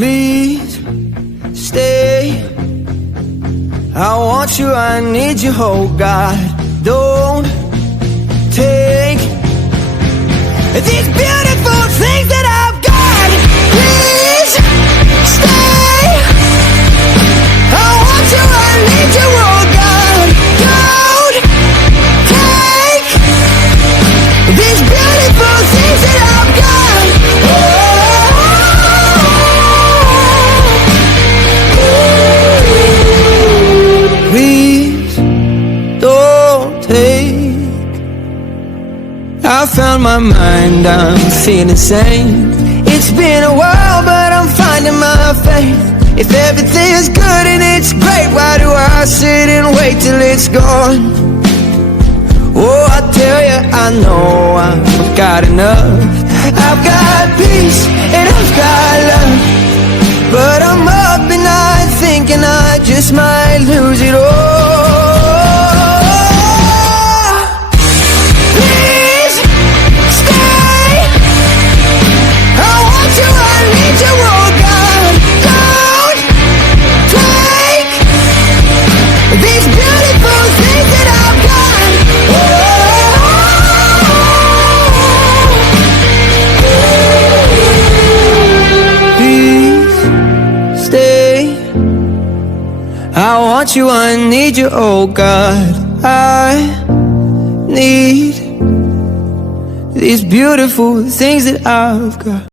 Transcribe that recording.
Please stay. I want you, I need you, oh God. Don't take these beautiful things that I've got. Please stay. I want you, I need you, oh God. Don't take these beautiful things that I've got. Please don't take. I found my mind, I'm feeling sane. It's been a while, but I'm finding my faith. If everything is good and it's great, why do I sit and wait till it's gone? Oh, I tell you, I know I've got enough. I've got peace and I've got love, but I'm up at night thinking I just might lose it all. Please stay. I want you, I need you, oh God. Don't take these beautiful things that I've got. Please stay. I want you, I need you, oh God. I need these beautiful things that I've got.